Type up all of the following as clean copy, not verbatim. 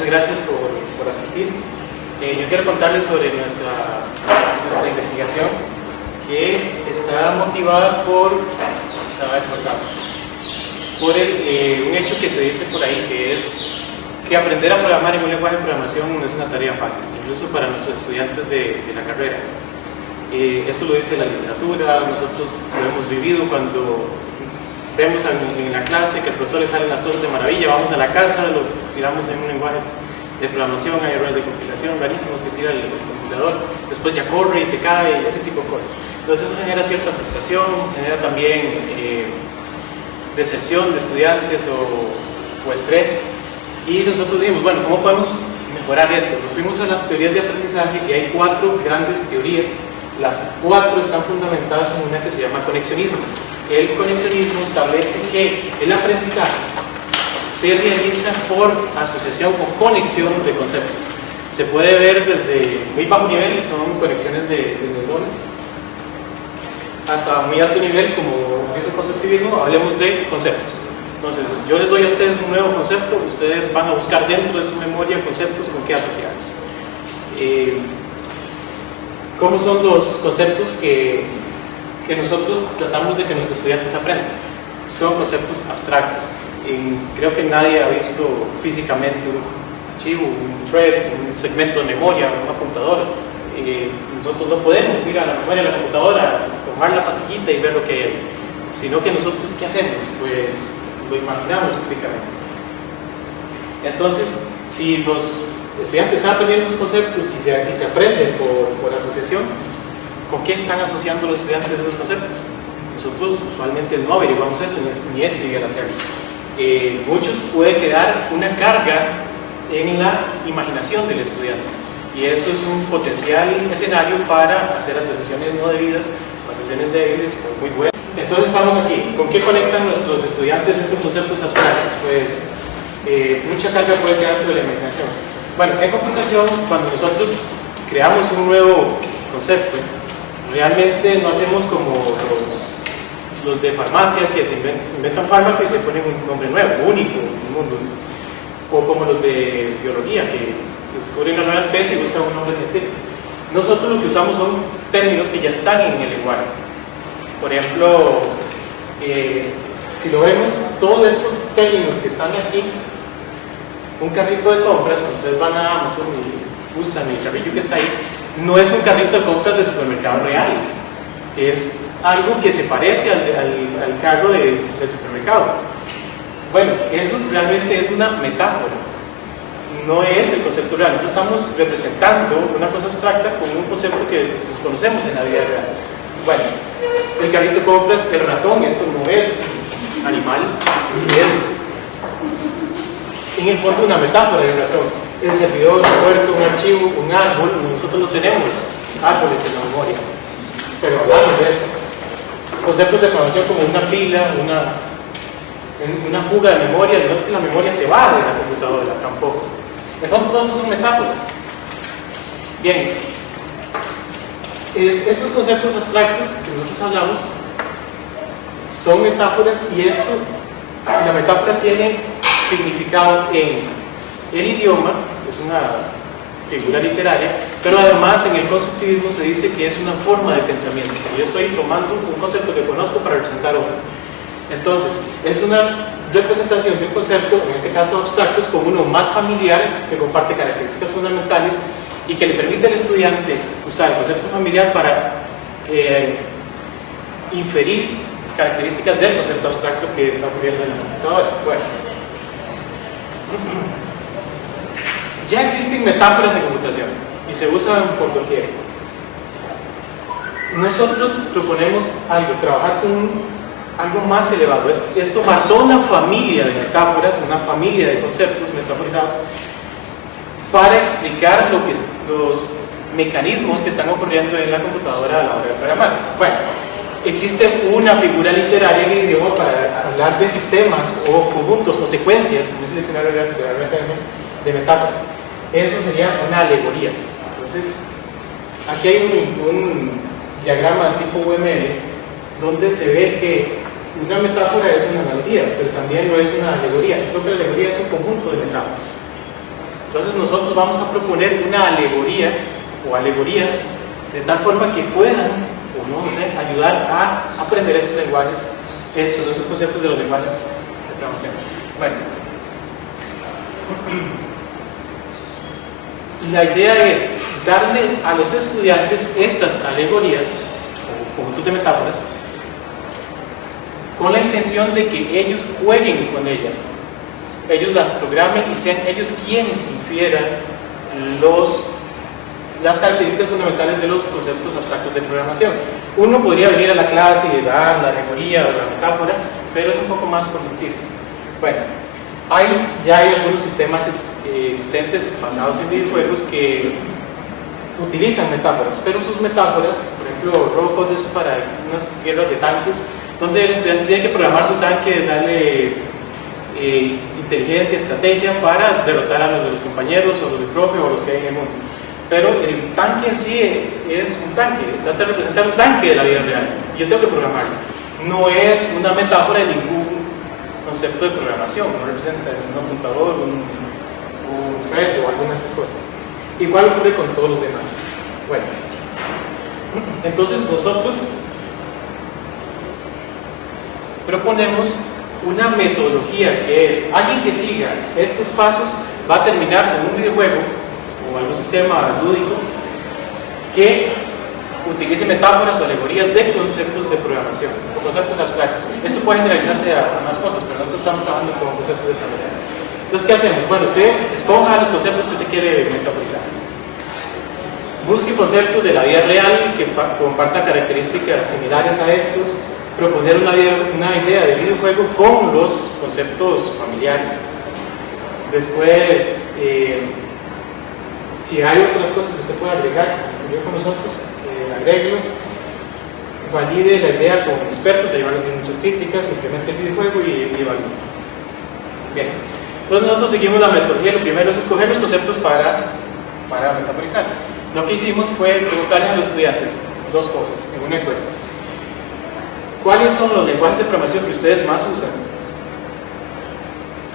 Muchas gracias por asistir. Yo quiero contarles sobre nuestra investigación, que está motivada por un hecho que se dice por ahí, que es que aprender a programar en un lenguaje de programación no es una tarea fácil, incluso para nuestros estudiantes de la carrera. Esto lo dice la literatura, nosotros lo hemos vivido cuando vemos en la clase que el profesor le salen las cosas de maravilla, vamos a la casa, lo tiramos en un lenguaje de programación, hay errores de compilación rarísimos que tira el compilador, después ya corre y se cae, ese tipo de cosas. Entonces eso genera cierta frustración, genera también deserción de estudiantes o estrés, y nosotros dijimos, bueno, ¿cómo podemos mejorar eso? Nos fuimos a las teorías de aprendizaje y hay 4 grandes teorías. Las 4 están fundamentadas en una que se llama conexionismo. El conexionismo establece que el aprendizaje se realiza por asociación o conexión de conceptos. Se puede ver desde muy bajo nivel, son conexiones de neurones, hasta muy alto nivel, como dice el constructivismo, hablemos de conceptos. Entonces, yo les doy a ustedes un nuevo concepto, ustedes van a buscar dentro de su memoria conceptos con qué asociarlos. ¿Cómo son los conceptos que nosotros tratamos de que nuestros estudiantes aprendan? Son conceptos abstractos. Creo que nadie ha visto físicamente un archivo, un thread, un segmento de memoria, una computadora. Nosotros no podemos ir a la memoria de la computadora, tomar la pastillita y ver lo que hay, sino que nosotros, ¿qué hacemos? Pues lo imaginamos típicamente. Entonces, si los estudiantes están aprendiendo esos conceptos y se aprenden por asociación, ¿con qué están asociando los estudiantes esos conceptos? Nosotros usualmente no averiguamos eso, ni es trivial hacerlo. Muchos puede quedar una carga en la imaginación del estudiante, y eso es un potencial escenario para hacer asociaciones no debidas, asociaciones débiles o muy buenas. Entonces estamos aquí. ¿Con qué conectan nuestros estudiantes estos conceptos abstractos? Pues mucha carga puede quedar sobre la imaginación. Bueno, en computación, cuando nosotros creamos un nuevo concepto, realmente no hacemos como los de farmacia que se inventan fármacos y se ponen un nombre nuevo, único en el mundo, o como los de biología que descubren una nueva especie y buscan un nombre científico. Nosotros lo que usamos son términos que ya están en el lenguaje. Por ejemplo, si lo vemos, todos estos términos que están aquí, un carrito de compras, cuando ustedes van a Amazon y usan el carrillo que está ahí, no es un carrito de compras de supermercado real, es algo que se parece al carro del supermercado. Bueno, eso realmente es una metáfora, no es el concepto real. Nosotros estamos representando una cosa abstracta con un concepto que conocemos en la vida real. Bueno, el carrito de compras, el ratón, esto no es un animal, es en el fondo una metáfora del ratón. El servidor, un puerto, un archivo, un árbol. Nosotros no tenemos árboles en la memoria, pero hablamos de eso. Conceptos de programación como una pila, una fuga de memoria. No es que la memoria se va de la computadora, tampoco. En el fondo, todos esos son metáforas. Bien, estos conceptos abstractos que nosotros hablamos son metáforas, y la metáfora tiene significado en el idioma, es una figura literaria, pero además en el constructivismo se dice que es una forma de pensamiento. Yo estoy tomando un concepto que conozco para representar otro. Entonces, es una representación de un concepto, en este caso abstracto, como uno más familiar, que comparte características fundamentales y que le permite al estudiante usar el concepto familiar para inferir características del concepto abstracto que está ocurriendo en la computadora. Bueno, ya existen metáforas en computación y se usan por doquier. Nosotros proponemos trabajar con algo más elevado, es tomar toda una familia de metáforas, una familia de conceptos metaforizados para explicar los mecanismos que están ocurriendo en la computadora a la hora de programar. Bueno, existe una figura literaria en el idioma para hablar de sistemas o conjuntos o secuencias, como es el diccionario de RPM, de metáforas. Eso sería una alegoría. Entonces, aquí hay un diagrama tipo UML donde se ve que una metáfora es una analogía, pero también no es una alegoría. Solo que la alegoría es un conjunto de metáforas. Entonces nosotros vamos a proponer una alegoría o alegorías de tal forma que puedan, o no sé, ayudar a aprender esos lenguajes, esos conceptos de los lenguajes de programación. Bueno, la idea es darle a los estudiantes estas alegorías o conjuntos de metáforas con la intención de que ellos jueguen con ellas, ellos las programen y sean ellos quienes infieran las características fundamentales de los conceptos abstractos de programación. Uno podría venir a la clase y dar la alegoría o la metáfora, pero es un poco más conductista. Bueno, ya hay algunos sistemas existentes basados en videojuegos que utilizan metáforas, pero sus metáforas, por ejemplo, Robocop es para unas guerras de tanques, donde el estudiante tiene que programar su tanque, darle inteligencia, estrategia para derrotar a los de los compañeros o los del profe o los que hay en el mundo. Pero el tanque en sí es un tanque, trata de representar un tanque de la vida real. Yo tengo que programarlo. No es una metáfora de ningún concepto de programación, no representa un apuntador, un thread o alguna de estas cosas. Igual ocurre con todos los demás. Bueno, entonces nosotros proponemos una metodología que es alguien que siga estos pasos va a terminar con un videojuego o algún sistema lúdico que utilice metáforas o alegorías de conceptos de programación o conceptos abstractos. Esto puede generalizarse a más cosas, pero nosotros estamos trabajando con conceptos de programación. Entonces, ¿qué hacemos? Bueno, usted escoja los conceptos que usted quiere metaforizar. Busque conceptos de la vida real que compartan características similares a estos. Proponer una idea de videojuego con los conceptos familiares. Después, si hay otras cosas que usted puede agregar con nosotros, agréguelos. Valide la idea con expertos, ahí van a recibir muchas críticas, implemente el videojuego y evalúe. Bien, entonces nosotros seguimos la metodología. Lo primero es escoger los conceptos para metaforizar. Lo que hicimos fue preguntarle a los estudiantes dos cosas en una encuesta. ¿Cuáles son los lenguajes de programación que ustedes más usan?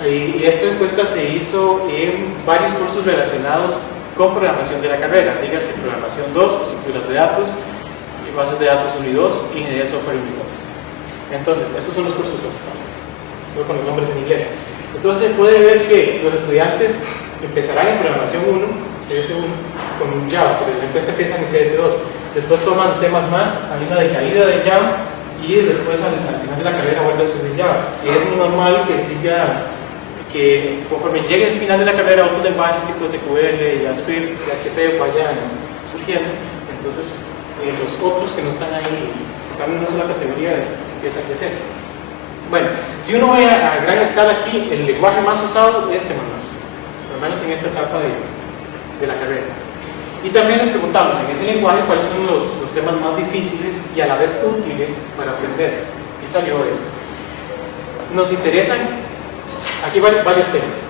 Y esta encuesta se hizo en varios cursos relacionados con programación de la carrera, dígase programación 2, estructuras de datos, bases de datos 1 y 2, ingeniería de software 1 y 2. Entonces, estos son los cursos, solo con los nombres en inglés. Entonces puede ver que los estudiantes empezarán en programación 1, CS1, con Java, pero la encuesta empiezan en CS2, después toman C++, hay una decaída de Java, y después al final de la carrera vuelve a subir Java. Y es muy normal que conforme llegue al final de la carrera otros lenguajes tipo SQL, JavaScript, PHP vayan surgiendo. Entonces los otros que no están ahí, están en una sola categoría, empiezan a crecer. Bueno, si uno ve a gran escala aquí, el lenguaje más usado es C++, por lo menos en esta etapa de la carrera. Y también les preguntamos en ese lenguaje cuáles son los temas más difíciles y a la vez útiles para aprender. Y salió eso. Nos interesan, aquí varios temas.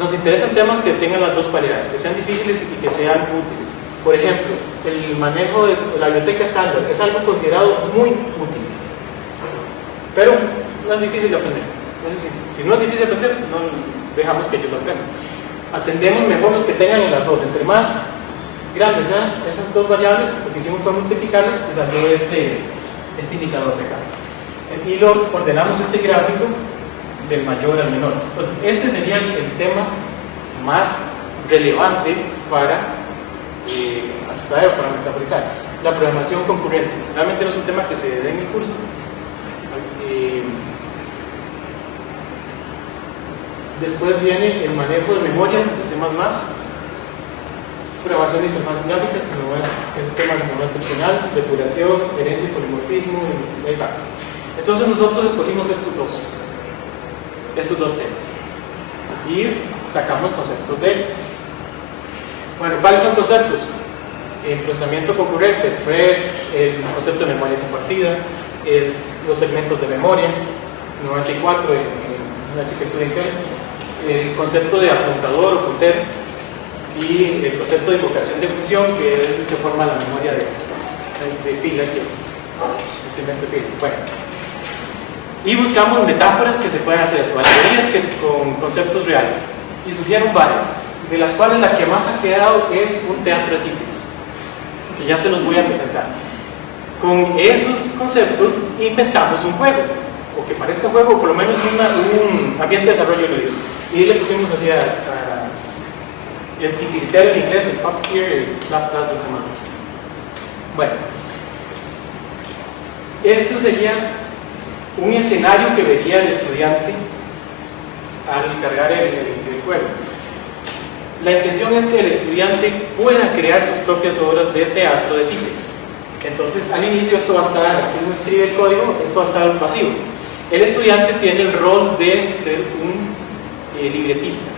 Nos interesan temas que tengan las dos cualidades, que sean difíciles y que sean útiles. Por ejemplo, el manejo de la biblioteca estándar es algo considerado muy útil, pero no es difícil de aprender. Es decir, si no es difícil de aprender, no dejamos que ellos lo aprendan. Atendemos mejor los que tengan las dos, entre más grandes, esas dos variables, lo que hicimos fue multiplicarlas y salió este indicador de acá. Y lo ordenamos este gráfico del mayor al menor. Entonces, este sería el tema más relevante para abstraer o para metaforizar. La programación concurrente. Realmente no es un tema que se dé en el curso. Después viene el manejo de memoria de C++. Programación de interfaces gráficas, que no es un tema de momento opcional, depuración, herencia y polimorfismo, y ahí va. Entonces nosotros escogimos estos dos temas y sacamos conceptos de ellos. Bueno, ¿cuáles son conceptos? El procesamiento concurrente, el concepto de memoria compartida, los segmentos de memoria, 94 en la arquitectura Intel, el concepto de apuntador o puntero, y el concepto de invocación de función, que es el que forma la memoria de pila, que el segmento de pila. Bueno, y buscamos metáforas que se puedan hacer esto, alegorías con conceptos reales, y surgieron varias. de las cuales la que más ha quedado es un teatro de títeres, que ya se los voy a presentar. Con esos conceptos inventamos un juego, o que parezca juego, o por lo menos un ambiente de desarrollo lúdico. Y le pusimos así hasta el titiritero en inglés, el puppeteer, el plus del semáforo. Bueno, esto sería un escenario que vería el estudiante al cargar el juego. La intención es que el estudiante pueda crear sus propias obras de teatro de títeres. Entonces, al inicio esto va a estar, aquí se escribe el código, esto va a estar pasivo. El estudiante tiene el rol de ser un libretista,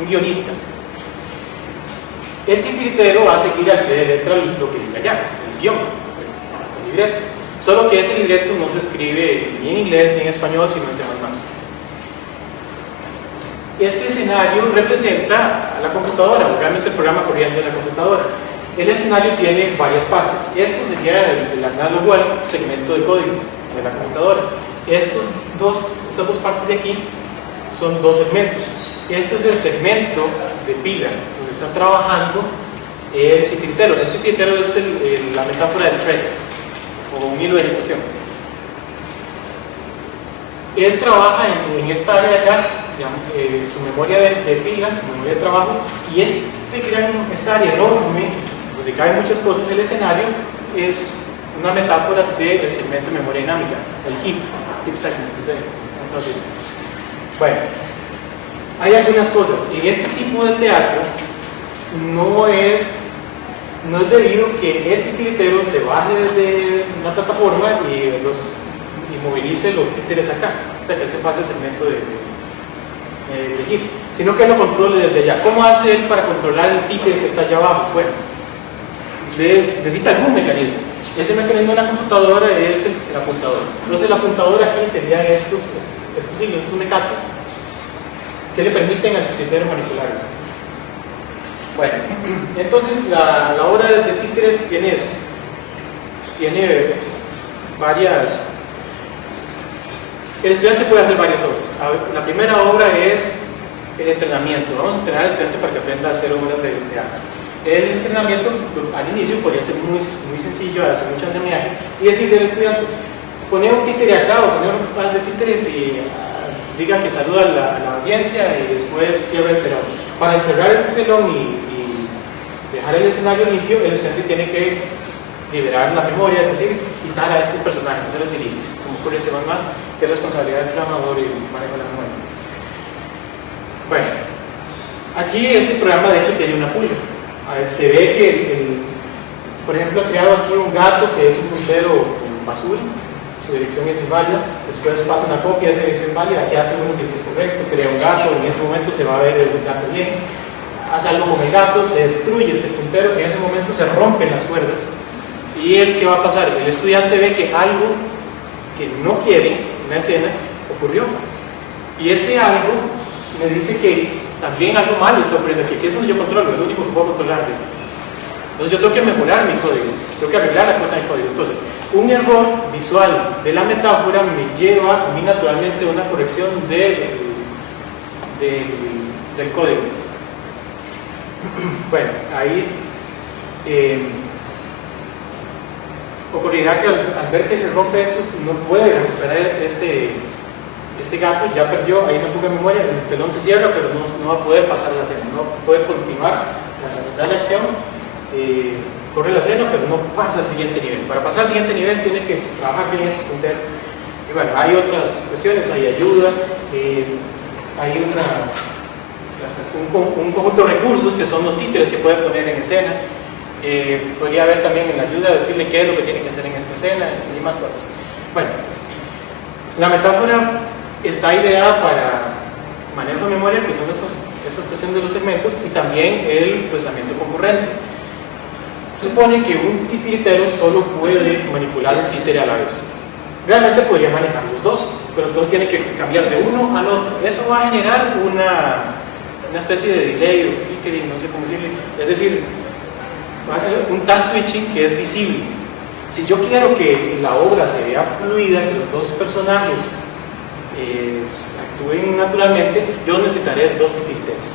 un guionista. El titiritero va a seguir al pie de letra lo que diga allá, el guión, el libreto. Solo que ese libreto no se escribe ni en inglés ni en español, sino en C++. Este escenario representa a la computadora, o realmente el programa corriendo en la computadora. El escenario tiene varias partes. Esto sería el análogo al segmento de código de la computadora. Estas dos partes de aquí son dos segmentos. Este es el segmento de pila, donde está trabajando el titiritero. El titiritero es la metáfora del thread, o un hilo de ejecución. Él trabaja en esta área de acá, su memoria de pila, su memoria de trabajo, y esta área enorme, donde caben muchas cosas, el escenario es una metáfora del segmento de memoria dinámica, el heap segment. Bueno, hay algunas cosas. En este tipo de teatro no es debido que el titiritero se baje desde una plataforma y movilice los títeres acá, o sea que él se pase el segmento de heap, sino que él lo controle desde allá. ¿Cómo hace él para controlar el títere que está allá abajo? Bueno, necesita algún mecanismo. Ese mecanismo de la computadora es el apuntador. Entonces el apuntador aquí serían estos hilos, estos mecates, que le permiten al titiritero manipular esto. Bueno, entonces la obra de títeres tiene varias. El estudiante puede hacer varias obras. La primera obra es el entrenamiento. Vamos a entrenar al estudiante para que aprenda a hacer obras de teatro. El entrenamiento al inicio podría ser muy sencillo, hacer mucho andamiaje y decirle al estudiante: poner un títere acá o poner un par de títeres y diga que saluda a la audiencia y después cierra el telón. Para encerrar el telón y dejar el escenario limpio, el estudiante tiene que liberar la memoria, es decir, quitar a estos personajes, hacerlos delete, como ocurre en C++, que es responsabilidad del programador y el manejo de la memoria. Bueno, aquí este programa de hecho tiene una pulga. Se ve que, por ejemplo, ha creado aquí un gato que es un puntero con basura, su dirección es inválida, después pasa una copia de esa dirección válida, aquí hace uno que sí es correcto, crea un gato, en ese momento se va a ver el gato bien, hace algo con el gato, se destruye este puntero, que en ese momento se rompen las cuerdas, y ¿qué va a pasar? El estudiante ve que algo que no quiere, una escena, ocurrió, y ese algo me dice que también algo malo está ocurriendo aquí, que eso no yo controlo, es lo único que puedo controlar. Entonces yo tengo que mejorar mi código, tengo que arreglar la cosa en el código. Entonces, un error visual de la metáfora me lleva a mí naturalmente a una corrección del código. Bueno, ahí ocurrirá que al ver que se rompe esto, no puede recuperar este gato, ya perdió, hay una fuga de memoria, el telón se cierra, pero no va a poder pasar la escena, no puede continuar la acción, corre la escena, pero no pasa al siguiente nivel. Para pasar al siguiente nivel tiene que trabajar bien este puntero. Y bueno, hay otras cuestiones, hay ayuda, hay un conjunto de recursos que son los títeres que puede poner en escena. Podría haber también en la ayuda decirle qué es lo que tiene que hacer en esta escena y más cosas. Bueno, la metáfora está ideada para manejo de memoria, que son estas cuestiones de los segmentos, y también el procesamiento concurrente. Se supone que un titiritero solo puede manipular un títere a la vez. Realmente podría manejar los dos, pero entonces tiene que cambiar de uno al otro. Eso va a generar una especie de delay o flickering, no sé cómo decirle. Es decir, va a ser un task switching que es visible. Si yo quiero que la obra se vea fluida, que los dos personajes actúen naturalmente, yo necesitaré dos titiriteros.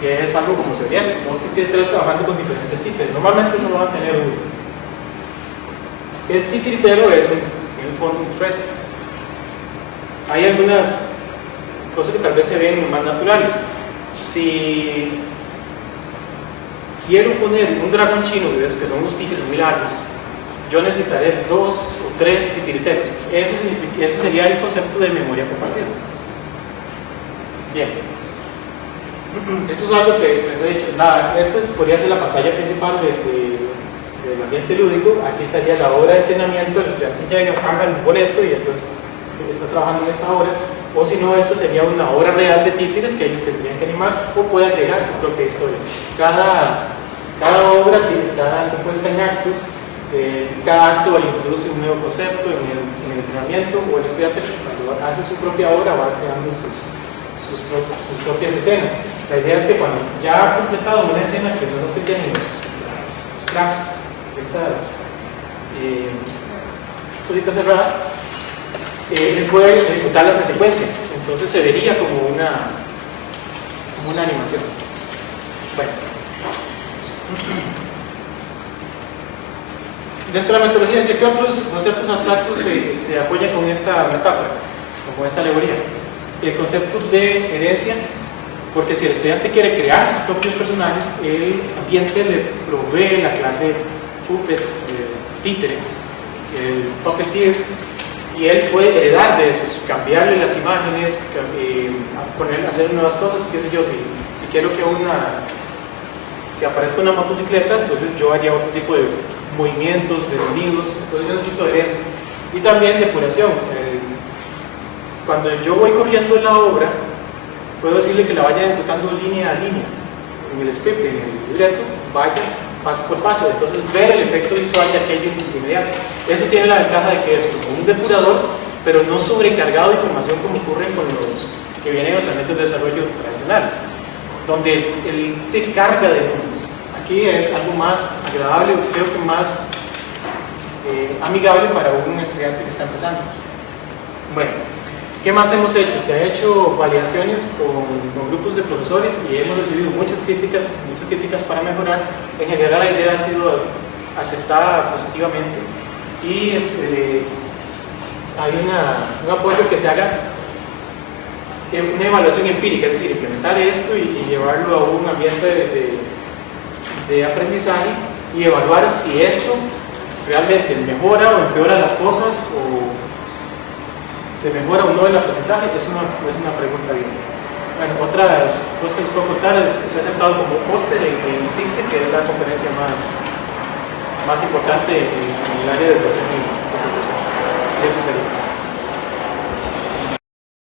que es algo como sería esto, dos titiriteros trabajando con diferentes títeres. Normalmente solo van a tener uno. El titiritero es en el fondo un thread. Hay algunas cosas que tal vez se ven más naturales. Si quiero poner un dragón chino, que son unos títeres muy largos, yo necesitaré 2 o 3 titiriteros. Eso sería el concepto de memoria compartida. Bien. Esto es algo que les he dicho. Nada, esta podría ser la pantalla principal del ambiente lúdico. Aquí estaría la hora de entrenamiento. El estudiante llega, paga el boleto y entonces está trabajando en esta hora. O si no, esta sería una hora real de títeres que ellos tendrían que animar o pueden agregar su propia historia. Cada obra está compuesta en actos. Cada acto introduce un nuevo concepto en el entrenamiento, o el estudiante cuando hace su propia obra va creando sus propias escenas. La idea es que cuando ya ha completado una escena, que son los que tienen los cracks, estas cositas cerradas, él puede ejecutarlas en secuencia. Entonces se vería como una animación. Bueno. Dentro de la metodología, ¿qué otros conceptos abstractos se apoyan con esta metáfora, con esta alegoría? El concepto de herencia, porque si el estudiante quiere crear sus propios personajes, el ambiente le provee la clase puppet, títere, el puppeteer, y él puede heredar de esos, cambiarle las imágenes, hacer nuevas cosas, qué sé yo, si quiero que aparezca una motocicleta, entonces yo haría otro tipo de movimientos, de sonidos, entonces yo necesito herencia. Y también depuración. Cuando yo voy corriendo en la obra, puedo decirle que la vaya ejecutando línea a línea. En el script, en el libreto, vaya paso por paso. Entonces ver el efecto visual de aquello de inmediato. Eso tiene la ventaja de que es como un depurador, pero no sobrecargado de información como ocurre con los que vienen de los ambientes de desarrollo tradicionales, donde él te carga de números. Aquí es algo más agradable, creo que más amigable para un estudiante que está empezando. Bueno, ¿qué más hemos hecho? Se ha hecho validaciones con grupos de profesores y hemos recibido muchas críticas para mejorar. En general la idea ha sido aceptada positivamente y hay un apoyo que se haga una evaluación empírica, es decir, implementar esto y llevarlo a un ambiente de aprendizaje y evaluar si esto realmente mejora o empeora las cosas o se mejora o no el aprendizaje. Es una pregunta bien. Bueno, otra cosa que les puedo contar es que se ha aceptado como póster en TICSE, que es la conferencia más importante en el área de educación y computación. Y eso sería.